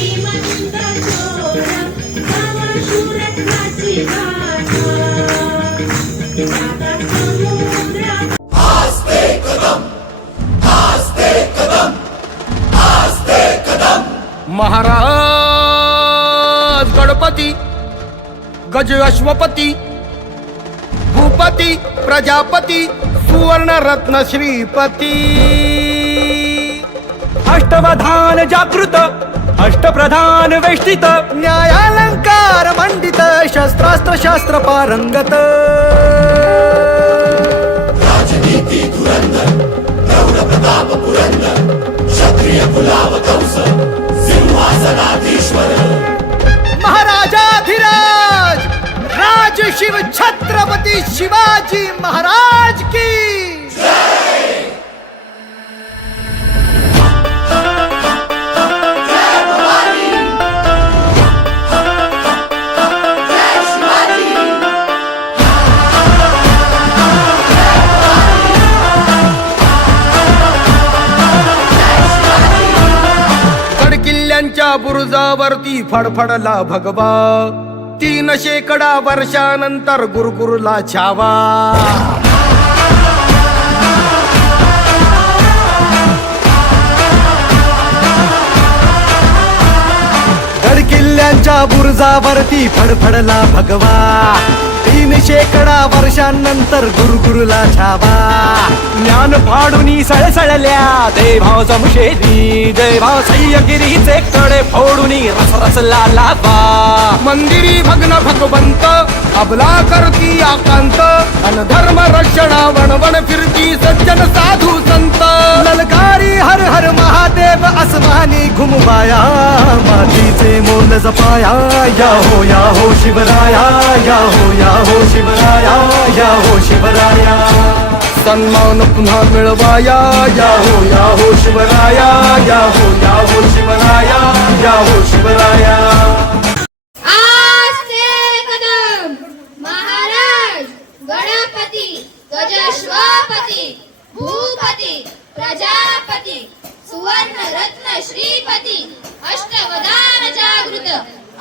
श्रीमंत चोर गावा शूरत्नाची गाथा आता समुद्रा आस्ते कदम आस्ते कदम आस्ते कदम महाराज गणपती गज अश्वपती भूपती प्रजापती सुवर्ण रत्न श्रीपती अष्टवधान जागृत अष्टप्रधान वेष्टित न्यायालंकार मंडित शस्त्रास्त्र शास्त्र पारंगत राजनीती धुरंधर प्रौढ प्रताप पुरंदर क्षत्रिय कुलाव कंस सिंहासनाधीश्वर महाराजाधिराज राज शिव छत्रपती शिवाजी महाराज की गडकिल्ल्यांच्या बुरुजावरती फडफडला भगवा 300 वर्षानंतर गुरुकुरला छावा गडकिल्ल्यांच्या बुरुजावरती फडफडला भगवा 300 वर्षांनंतर गुरुकुरला छावा ज्ञान फाडूनी सळसळल्या देभाव जमशेरी देभाव सह्यगिरीचे कडे फोडूनी रसरसला लावा मंदिरी भग्न भगवंत अबला करती आकांत अनधर्म रक्षणा वणवण फिरती सज्जन साधू संत ललकारी हर हर महादेव आसमानी घुमवाया मातीचे मोल जपाया या हो शिवराया या हो शिवराया या हो शिवराया सन्मान पुन्हा मिळवाया या हो शिवराया या हो शिवराया या हो शिवराया आस्ते कदम महाराज गणपती गजश्वपती भूपती प्रजापती सुवर्ण रत्न श्रीपती अष्टवधान जागृत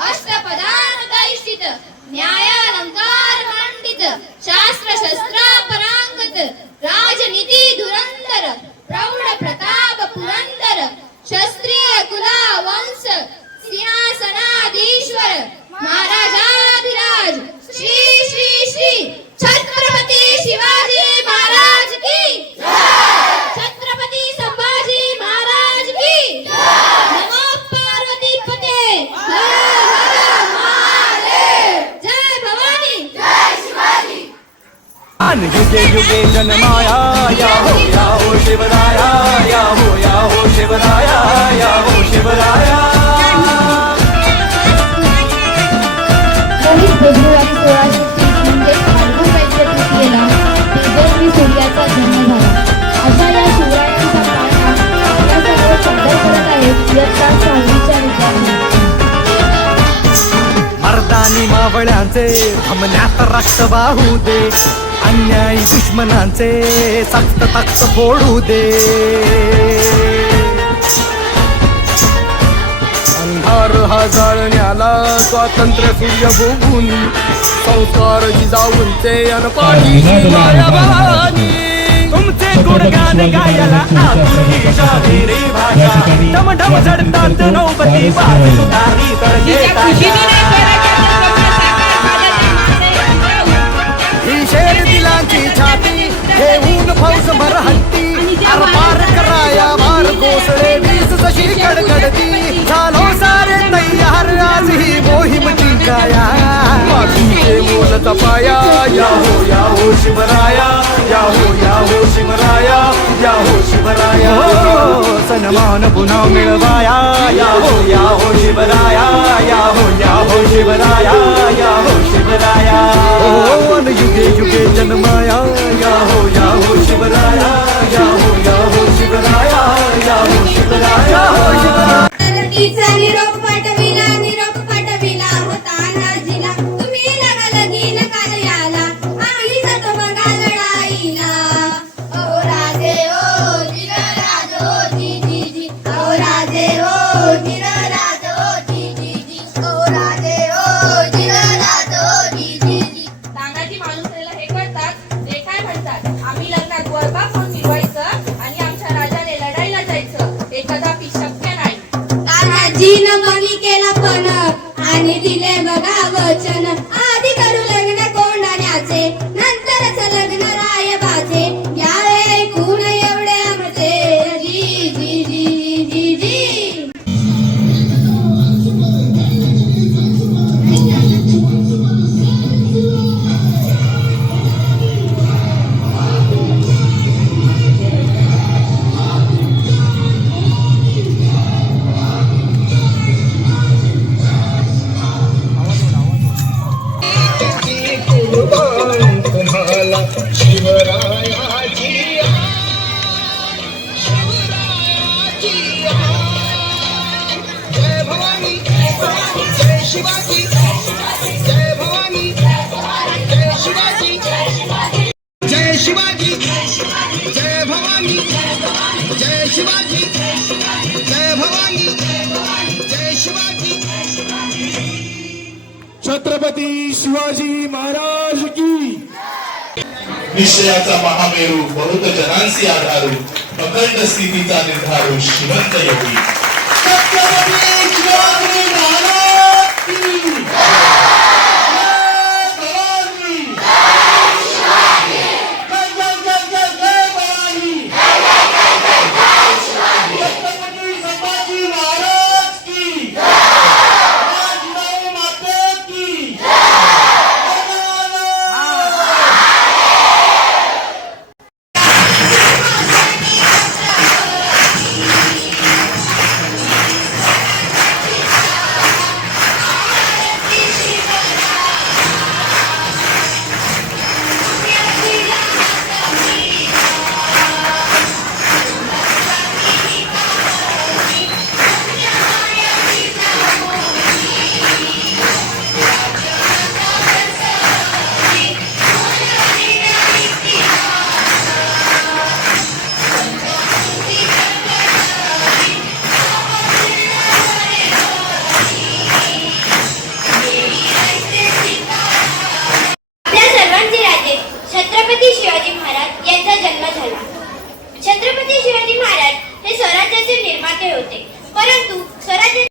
अष्टप्रधान दैष्टित न्यायालंकार मंडित शास्त्र शस्त्र परांगत राजनीती धुरंधर प्रौढ प्रताप पुरंदर क्षत्रिय कुला वंश सिंहासनाधीश्वर महाराजाधिराज श्री श्री श्री छत्रपती शिवाजी महाराज की छत्रपती संभाजी महाराज की नमो पार्वती पते हर हर महादेव जय भवानी जय शिवाजी युगे युगे जन्माया या हो शिवराया या हो शिवराया या हो शिवराया चोवीस फेब्रुवारी 1630 म्हणजे फाल्गुन वैद्य तृतीयेला तेजस्वी सूर्याचा जन्म झाला. अशा या शिवरायांचा पाठ आपल्यासमोर सादर करत आहेत इयत्ता 6वीच्या विद्यार्थी. मर्दानी मावळ्यांचे धमन्यात रक्त वाहू दे अन्यायी दुश्मनांचे सक्त तक्त फोडू दे अंधार हा जाळण्याला स्वातंत्र्य सूर्य भोगून संस्कार जिजाऊंचे अनपाठी मायावानी तुमचे गुणगान गायला आतुरी शाहिरी भाषा ढम ढम झडतात नौबती बाजी सुधारी तर ही शेर दिलांची छाती घेऊन फौज मरहट्टी आरपार कराया वार कोसळे वीज जशी कडकडती झालो सारे तयार आज ही मोहीम जिंकाया मातीचे मोल जपाया या हो शिवराया या हो शिवराया या हो शिवराया सन्मान पुन्हा मिळवाया या हो शिवराया या हो शिवराया या हो शिवराया युगे युगे जन्माया या हो शिवराया या हो शिवराया या हो शिवराया तिचा निरोप पाठविला होता जिला तुम्ही लगीन कार्याला आम्ही जातो बघा लढाईला ओ राजे ओ धीरराज ओ जी जी जी ओ राजे ओ धीरराज ओ दिले बघा वचन, आधी करू लग्न कोंडाण्याचे, नंतरच लग्न रायबाचे, घ्यावे ऐकून एवढे आमचे. जी जी जी जी जी. तुम्हाला शिवरायाची जय भवानी जय शिवाजी जय भवानी जय शिवाजी जय शिवाजी जय भवानी जय शिवाजी जय भवानी जय शिवाजी. छत्रपती शिवाजी महाराज की. निश्चयाचा महामेरू बहुत जनांसी आधारू अखंड स्थितीचा निर्धारू श्रीमंत योगी छत्रपती शिवाजी महाराज की. छत्रपती शिवाजी महाराज यांचा जन्म झाला. छत्रपती शिवाजी महाराज हे स्वराज्याचे निर्माते होते, परंतु स्वराज्य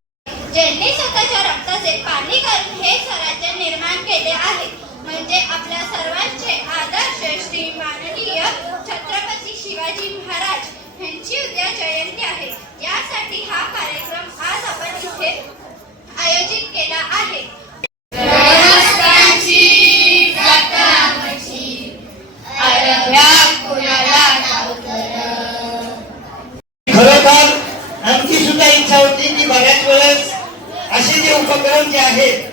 ज्यांनी स्वतःच्या रक्ताचे पाणी करून हे स्वराज्य निर्माण केले आहे, म्हणजे आपल्या सर्वांचे आदर्श श्री माननीय छत्रपती शिवाजी महाराज यांची उद्या जयंती आहे. यासाठी हा कार्यक्रम आज आपण इथे आयोजित केला आहे. खरोखर आमची सुद्धा इच्छा होती की बऱ्याच वेळेस असे जे उपक्रम जे आहेत,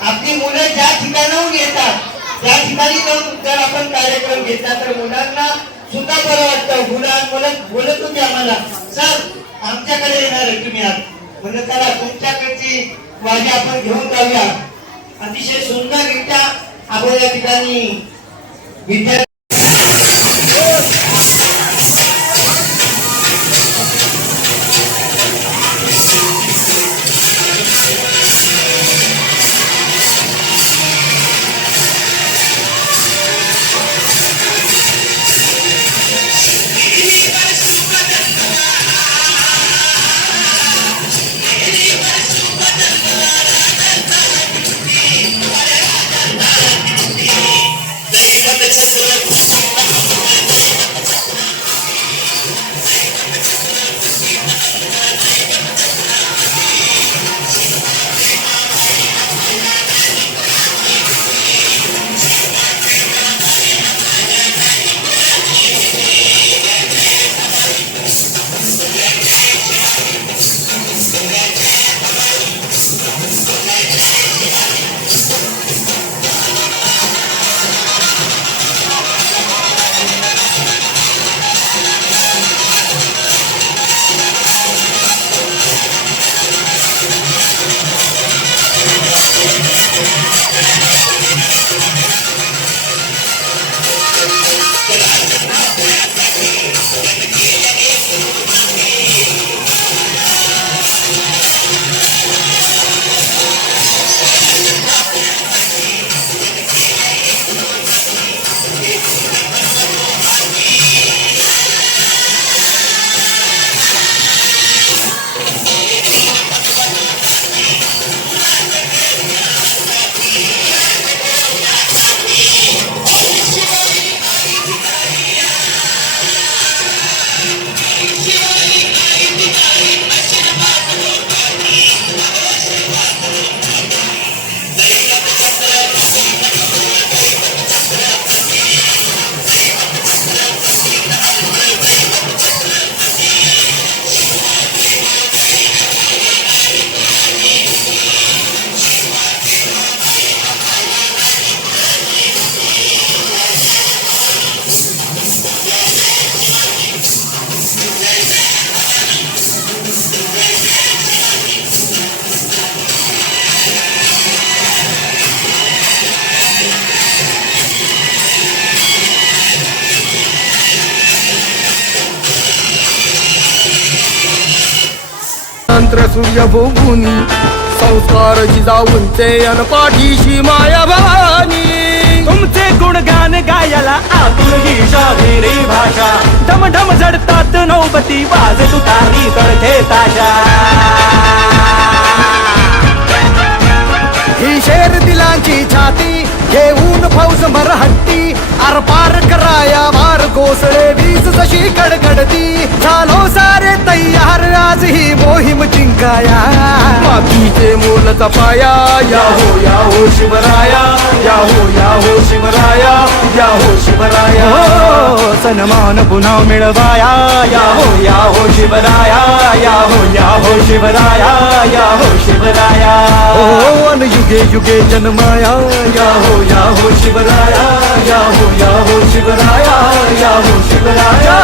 आपली मुलं ज्या ठिकाणाहून येतात त्या ठिकाणी जाऊन जर आपण कार्यक्रम घेतला तर मुलांना सुद्धा बरं वाटतं. मुलं बोलत होते आम्हाला, सर आमच्याकडे येणार आहे तुम्ही आज, म्हणजे चला तुमच्याकडची वाजी आपण घेऊन जाऊया. अतिशय सुंदररित्या आपण या ठिकाणी विद्यार्थी छत्रपती सूर्यभूमुनी संस्कार जिजाऊंचे अन पाठीशी माया भवानी तुमचे गुणगान गायला आतुर ही शाहिरी भाषा ढमढम झडतात नौबती वाज तुतारी तळथे ताशा ही शेर दिलांची छाती घेऊन फौज मरहट्टी आरपार कराया वार कोसळे वीज जशी कडकडती झालो सारे तयार आज ही मोहीम जिंकाया मातीचे मोल जपाया या हो शिवराया या हो शिवराया या हो शिवराया हो सन्मान पुन्हा मिळवाया या हो शिवराया या हो शिवराया या हो शिवराया हो अन युगे युगे जन्माया या हो शिवराया या हो शिवराया या हो शिवराया